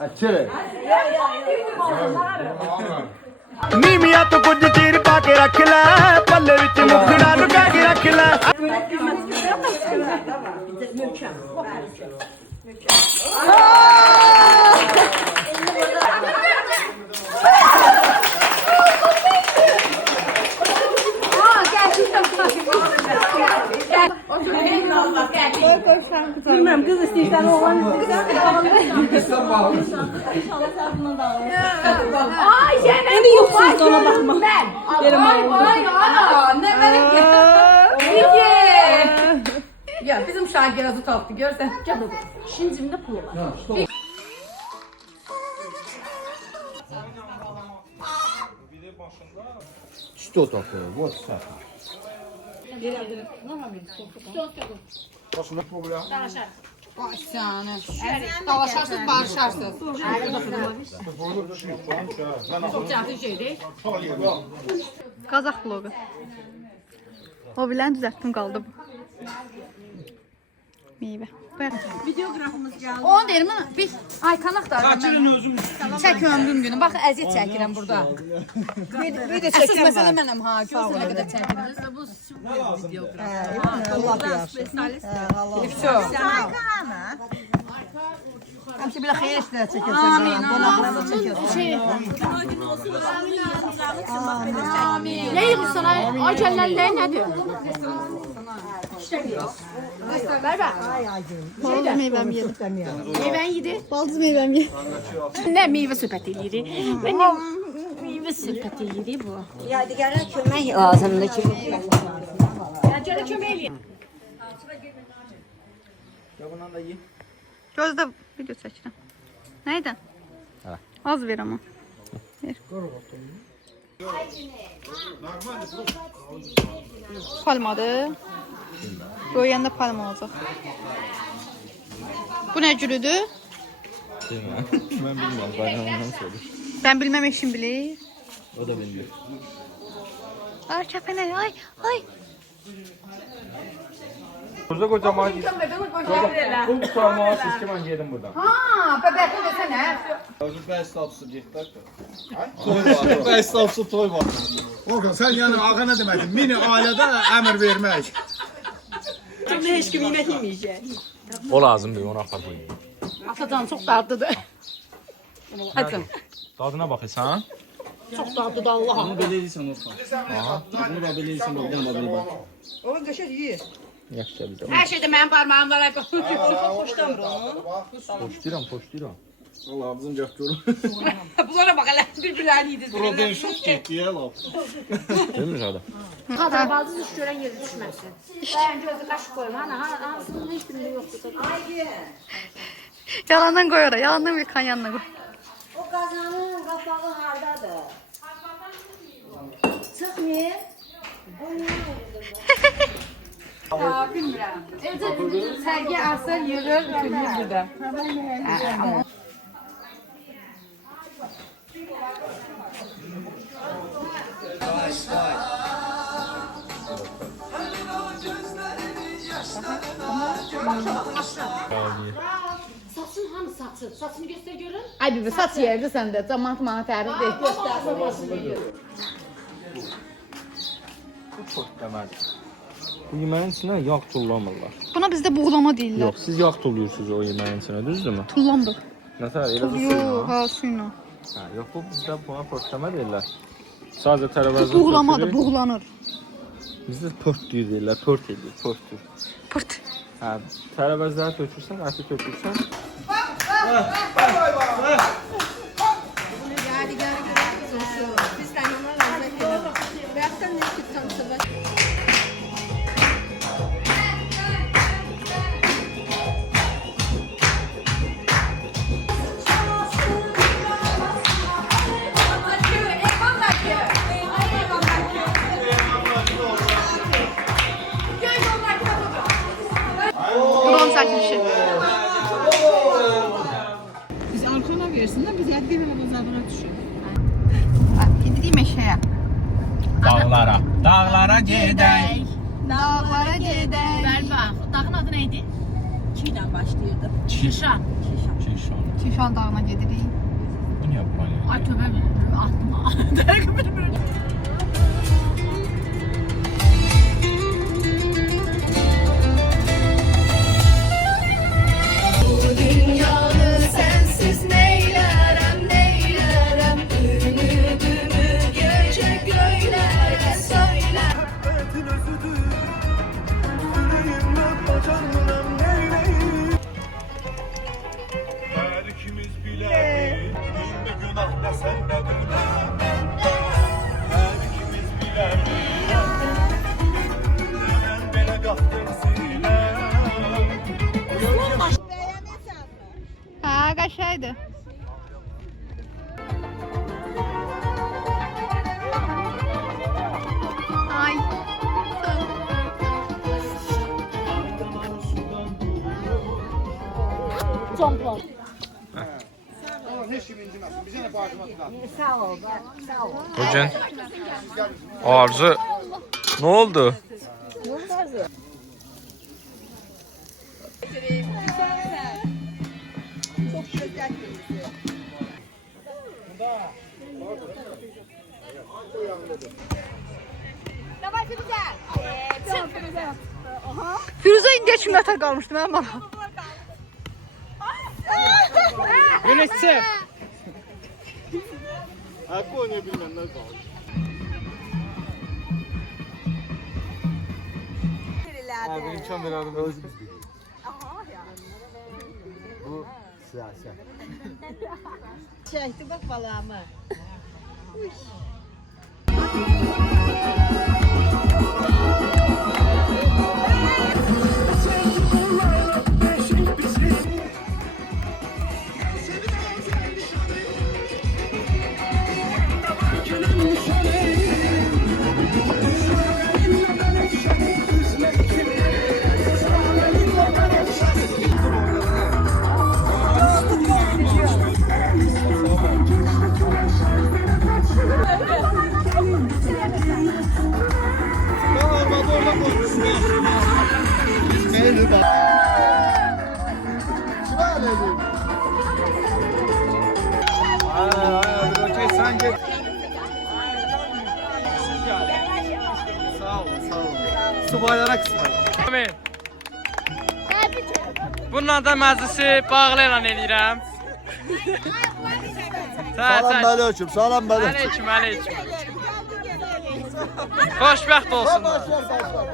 Açı. ਨੀਮੀਆਂ ਤੋਂ ਕੁਝ ਚੀਰ ਪਾ ਕੇ ਰੱਖ ਲੈ ਪੱਲੇ ਵਿੱਚ ਮੁਖੜਾ ਲੁਕਾ ਕੇ ਰੱਖ ਲੈ Bilmem kız isteyişten oğlan Ay Zeynep yoksunuz ona bakma. Vay ana ne verek ya. Ya bizim Şakir azı toptu görsen. Gel baba. Şimdi cebimde pul var. Что такое? Вот так. Dalaşarsınız, barışarsınız. Çok canlı şey değil. Qazaq vlogu. O bilən düzəltdim qaldı bu. Meyvə. videografımız geldi. Onu deyirəm mən. Biz Aykan axtarıram mən. Çək ömrüm günü. Bax əziyyət çəkirəm burada. Bir de Əsas çekem məsələ var. mənəm ha. Görsən nə qədər çəkirəm. Bu Allah yaxşı. Hamsi bile hayır işler çekersen. Amin. Qonaqlarda çekersen. Şey. Ne yığırsan ay? Acəllər nədir? Ver bak. Baldız meyvəm yedi. Meyvən yedi. Baldız meyvəm yedi. Ne meyve söhbət eləyirik. Mənim meyve söhbət eləyirik bu. Yadigarlar kömək lazımdır ki. Ya gələ kömək eləyin. Gözdə video çəkirəm. Nə idi? Az ver amma. Ver. Palmadır. Qoyanda palma olacaq. Bu nə cürüdür? Ben bilmiyorum. Bayramdan söyle. Ben bilməm eşim bilir. O da bilmiyor. Ay kəpənək, ay, ay. Burada kocaman git. Bu tutarma siz kim yedim burada? Ha, bəbəkə desənə. Ben stopsu cidden. Ben stopsu toy var. Orhan sen yani ağa ne demedin? Mini ailede emir vermek. Şimdi hiç kim yemek yemeyecek. O lazım değil, onu apar koyayım. Atacan çox dadlıdır. Hadi. Tadına bakırsan. Çox dadlıdır Allah'ım. Bunu belə edirsən Orxan. Aha. Bunu da belə edirsən, bir dənə belə bax. Oğlum döşe yiyir. Yaxşı bir de. Hər şeydə mənim parmağım var. Hoşlanmır onu. Poştiram. Allah bizim cəf görür. Bunlara bax elə bir-birlərini yedir. Protein şok getdi ya laf. Değil mi Zada? Qadrabazı iş görən yerdə düşməsin. Bəyən gözü qaşıq qoyma. Hansının heç birində yoxdur. Yalandan qoy ora, yalandan bir kan yanına qoy. O kazanın kapağı hardadır? Çıkmıyor. Bilmirəm. Evdə sərgi asır, yığır, bilmir burada. Saçın hamı saçın. Saçını göster görün. Ay bir saç yerdi səndə. Cəmaat mənə tərif et. Bu çok temel. Bu yemeğin içine yağ tullamırlar. Buna bizdə buğlama deyirlər. Yok, siz yağ tulluyorsunuz o yemeğin içine, düzdür mü? Tullandır. Mesela öyle bu Yox, suyla. ha, suyla. Ha, yok bu bizde buna pörtleme deyirlər. Sadece tərəvəzin Buğlamadır, buğlanır. Bizdə pört deyirlər, pört edir, pörtdür. Pırt. Ha, tərəvəzləri tökürsən, əti tökürsən. Drone çəkilişi. Biz arkana versin de biz hadi bir bazarına düşün. İndi meşəyə. Dağlara gedək. Dağlara gedək. Bəli bax. Dağın adı nə idi? 2 ilə başlayırdı. Şişan. Şişan dağına gedirik. Bu niyə bu böyle? Ay tövbə atma. Dəqiq bilmirəm. Sensiz neylerem neylerem Ümidimi gece göylere söyler Her ikimiz bilərik, kimin günah nə səndə günah. Hər ikimiz bilərik, mən belə qatdım sinə. Ha kaçaydı. Ay. Bugün Arzu ne oldu? Firuze geç mətə qalmışdı mənim bana. Yönetsen. Hakkı oynayabilmenden kaldı. Abi imkan ver abi. Bu siyaset. Çəkdi bax balamı. Sen gel. Sağ ol, sağ ol. Subaylara kısmet. Bununla da məclisi bağlı elan edirəm. Salam aleyküm, salam aleyküm. Aleyküm, aleyküm. Xoşbəxt olsunlar. Başlar, başlar.